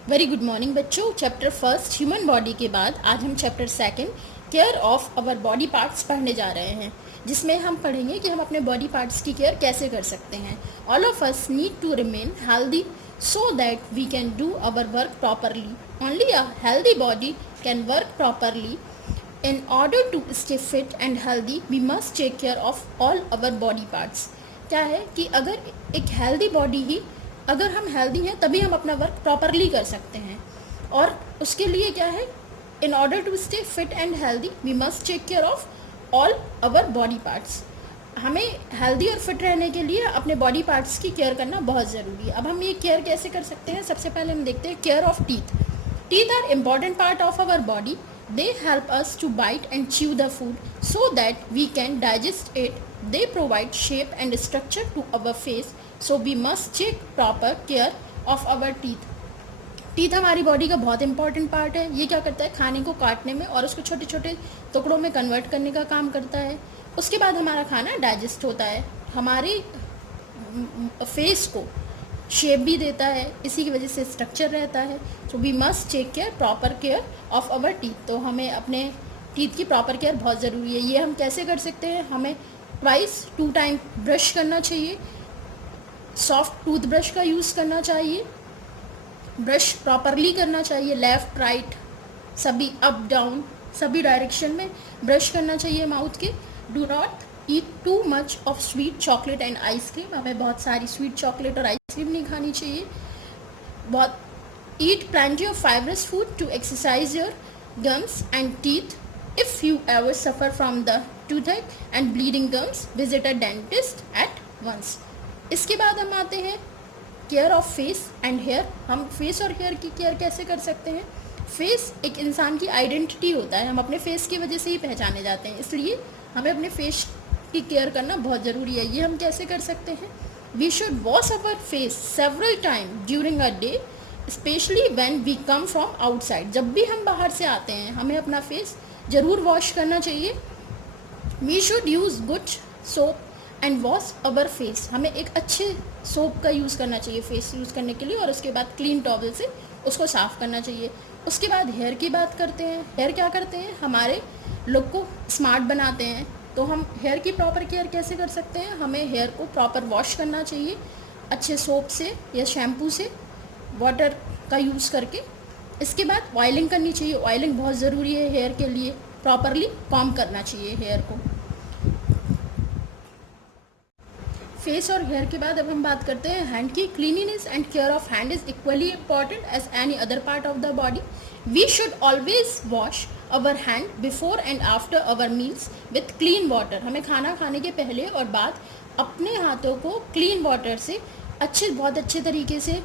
Very good morning बच्चों। Chapter first human body के बाद आज हम chapter second care of our body parts पढ़ने जा रहे हैं, जिसमें हम पढ़ेंगे कि हम अपने बॉडी पार्ट्स की केयर कैसे कर सकते हैं। All of us need to remain healthy so that we can do our work properly. Only a healthy body can work properly. In order to stay fit and healthy, we must take care of all our body parts। क्या है कि अगर एक healthy body ही, अगर हम healthy हैं तभी हम अपना वर्क प्रॉपरली कर सकते हैं। और उसके लिए क्या है, in order to stay fit and healthy we must take care of all our body parts. हमें हेल्दी और फिट रहने के लिए अपने बॉडी पार्ट्स की केयर करना बहुत ज़रूरी है। अब हम ये केयर कैसे कर सकते हैं, सबसे पहले हम देखते हैं care of teeth. Teeth are important part of our body. They help us to bite and chew the food so that we can digest it. They provide shape and structure to our face, so we must take proper care of our teeth. Teeth हमारी body का बहुत important part है। ये क्या करता है, खाने को काटने में और उसको छोटे छोटे टुकड़ों में कन्वर्ट करने का काम करता है। उसके बाद हमारा खाना डाइजेस्ट होता है, हमारे फेस को शेप भी देता है, इसी की वजह से स्ट्रक्चर रहता है। So we must take care proper care of our teeth. तो हमें अपने टीथ की प्रॉपर केयर बहुत ज़रूरी है। ये हम कैसे कर सकते हैं, हमें ट्वाइस 2 टाइम ब्रश करना चाहिए, सॉफ्ट टूथब्रश का यूज़ करना चाहिए, ब्रश प्रॉपरली करना चाहिए, लेफ़्ट राइट सभी अप डाउन सभी डायरेक्शन में ब्रश करना चाहिए माउथ के। Do not eat too much of sweet chocolate and ice cream. हमें बहुत सारी स्वीट चॉकलेट और आइसक्रीम नहीं खानी चाहिए। बहुत eat plenty of fibrous food to exercise your gums and teeth. If you ever suffer from the toothache and bleeding gums, visit a dentist at once. इसके बाद हम आते हैं care of face and hair. हम face और hair की care कैसे कर सकते हैं। फेस एक इंसान की आइडेंटिटी होता है, हम अपने फेस की वजह से ही पहचाने जाते हैं, इसलिए हमें अपने फेस की केयर करना बहुत ज़रूरी है। ये हम कैसे कर सकते हैं, we should wash our face several time during a day, specially when we come from outside. जब भी हम बाहर से आते हैं हमें अपना फेस ज़रूर वॉश करना चाहिए। We should use good soap and wash our face. हमें एक अच्छे सोप का यूज़ करना चाहिए फेस यूज़ करने के लिए, और उसके बाद क्लीन टॉवल से उसको साफ़ करना चाहिए। उसके बाद हेयर की बात करते हैं। हेयर क्या करते हैं, हमारे लुक को स्मार्ट बनाते हैं। तो हम हेयर की प्रॉपर केयर कैसे कर सकते हैं, हमें हेयर को प्रॉपर वॉश करना चाहिए अच्छे सोप से या शैम्पू से, वाटर का यूज़ करके। इसके बाद ऑयलिंग करनी चाहिए। ऑयलिंग बहुत ज़रूरी है हेयर के लिए। प्रॉपरली कॉम्ब करना चाहिए हेयर को। फेस और हेयर के बाद अब हम बात करते हैं हैंड की। Cleanliness and care of hand is equally important as any other part of the body. We should always wash our hand before and after our meals with clean water. हमें खाना खाने के पहले और बाद अपने हाथों को क्लीन वाटर से बहुत अच्छे तरीके से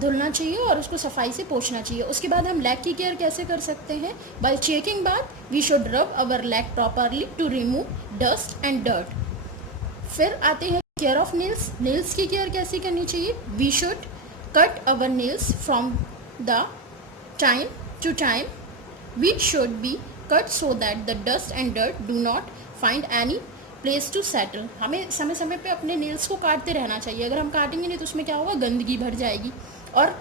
धुलना चाहिए और उसको सफाई से पोंछना चाहिए। उसके बाद हम लेग की केयर कैसे कर सकते हैं, by checking bath we should rub our leg properly to remove dust and dirt. फिर आते हैं केयर ऑफ नेल्स। नेल्स की केयर कैसे करनी चाहिए, we should cut our nails from the time to time. We should be cut so that the dust and dirt do not find any place to settle. हमें समय समय पे अपने nails को काटते रहना चाहिए। अगर हम काटेंगे नहीं तो उसमें क्या होगा, गंदगी भर जाएगी। और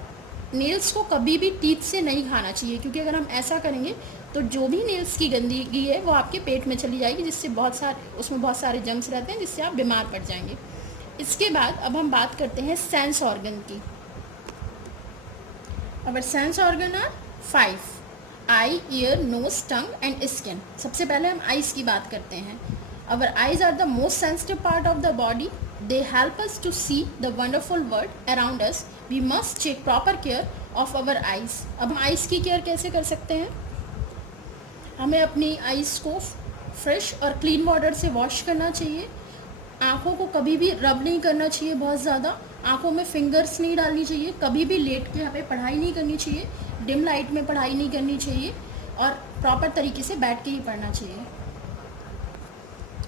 नेल्स को कभी भी टीथ से नहीं खाना चाहिए, क्योंकि अगर हम ऐसा करेंगे तो जो भी नेल्स की गंदगी है वो आपके पेट में चली जाएगी, जिससे उसमें बहुत सारे जर्म्स रहते हैं, जिससे आप बीमार पड़ जाएंगे। इसके बाद अब हम बात करते हैं सेंस ऑर्गन की। Our sense organ are 5: eye, ear, nose, tongue and skin. सबसे पहले हम आइज़ की बात करते हैं। Our eyes are the most sensitive part of the body. They help us to see the wonderful world around us. We must take proper care of our eyes. अब हम eyes की केयर कैसे कर सकते हैं, हमें अपनी आइज़ को फ्रेश और क्लीन वाटर से वॉश करना चाहिए। आँखों को कभी भी रब नहीं करना चाहिए बहुत ज़्यादा। आँखों में फिंगर्स नहीं डालनी चाहिए। कभी भी लेट के हमें पढ़ाई नहीं करनी चाहिए। डिम लाइट में पढ़ाई नहीं करनी चाहिए और प्रॉपर तरीके से बैठ के ही पढ़ना चाहिए।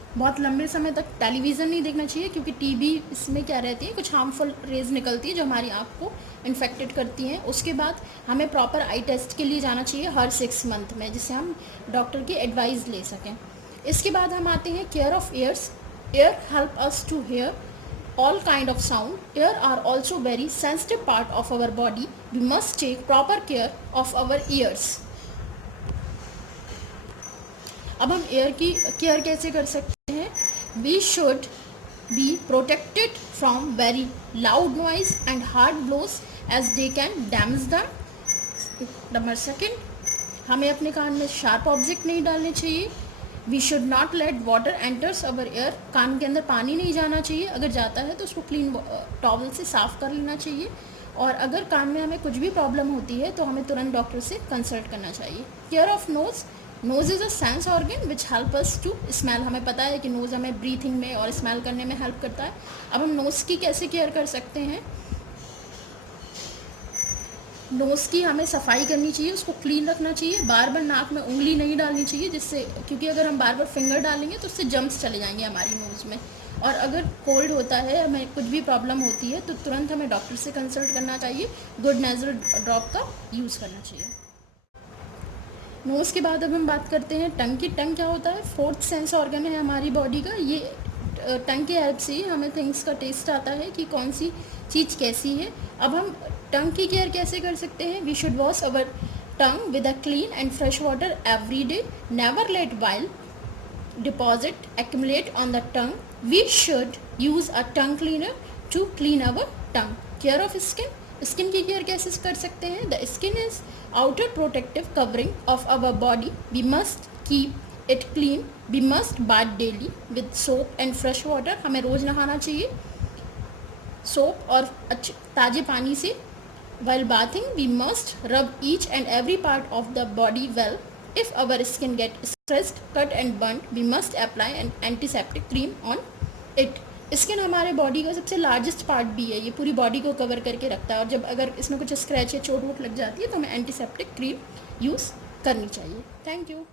बहुत लंबे समय तक टेलीविज़न नहीं देखना चाहिए, क्योंकि टीवी इसमें क्या रहती है, कुछ हार्मफुल रेज निकलती है जो हमारी आँख को इन्फेक्टेड करती हैं। उसके बाद हमें प्रॉपर आई टेस्ट के लिए जाना चाहिए हर 6 मंथ में, जिससे हम डॉक्टर की एडवाइस ले सकें। इसके बाद हम आते हैं care of ears. Ear help us to hear all kind of sound. Ear are also very sensitive part of our body. We must take proper care of our ears. अब हम एयर की केयर कैसे कर सकते हैं? We should be protected from very loud noise and hard blows as they can damage the. Number second, हमें अपने कान में शार्प ऑब्जेक्ट नहीं डालने चाहिए. We should not let water enters our ear. कान के अंदर पानी नहीं जाना चाहिए. अगर जाता है तो उसको क्लीन टॉवल से साफ़ कर लेना चाहिए. और अगर कान में हमें कुछ भी प्रॉब्लम होती है तो हमें तुरंत डॉक्टर से कंसल्ट करना चाहिए. Care of nose. Nose is a sense organ which help us to smell. हमें पता है कि नोज़ हमें ब्रीथिंग में और स्मेल करने में हेल्प करता है. अब हम नोज़ की कैसे केयर कर सकते हैं? नोज़ की हमें सफाई करनी चाहिए, उसको क्लीन रखना चाहिए. बार बार नाक में उंगली नहीं डालनी चाहिए, जिससे क्योंकि अगर हम बार बार फिंगर डालेंगे तो उससे जम्स चले जाएंगे हमारी नोज़ में. और अगर कोल्ड होता है, हमें कुछ भी प्रॉब्लम होती है तो तुरंत हमें डॉक्टर से कंसल्ट करना चाहिए. गुड नेज़ल ड्रॉप का यूज़ करना चाहिए. नोज़ के बाद अब हम बात करते हैं टंग की. टंग क्या होता है? फोर्थ सेंस ऑर्गन है हमारी बॉडी का. ये टंग के हेल्प से ही हमें थिंग्स का टेस्ट आता है कि कौन सी चीज़ कैसी है. अब हम टंग की केयर कैसे कर सकते हैं? We should wash our tongue with a clean and fresh water every day. Never let white deposit accumulate on the tongue. We should use a tongue cleaner to clean our tongue. Care of skin. Skin की care कैसे कर सकते हैं? The skin is outer protective covering of our body. We must keep it clean. We must bath daily with soap and fresh water. हमें रोज़ नहाना चाहिए soap और ताज़े पानी से. While bathing, we must rub each and every part of the body well. If our skin gets stressed, cut and burnt, we must apply an antiseptic cream on it. Skin हमारे body का सबसे largest part भी है. ये पूरी body को cover करके रखता है और जब अगर इसमें कुछ स्क्रैच या चोट वोट लग जाती है तो हमें एंटीसेप्टिक क्रीम यूज़ करनी चाहिए. Thank you.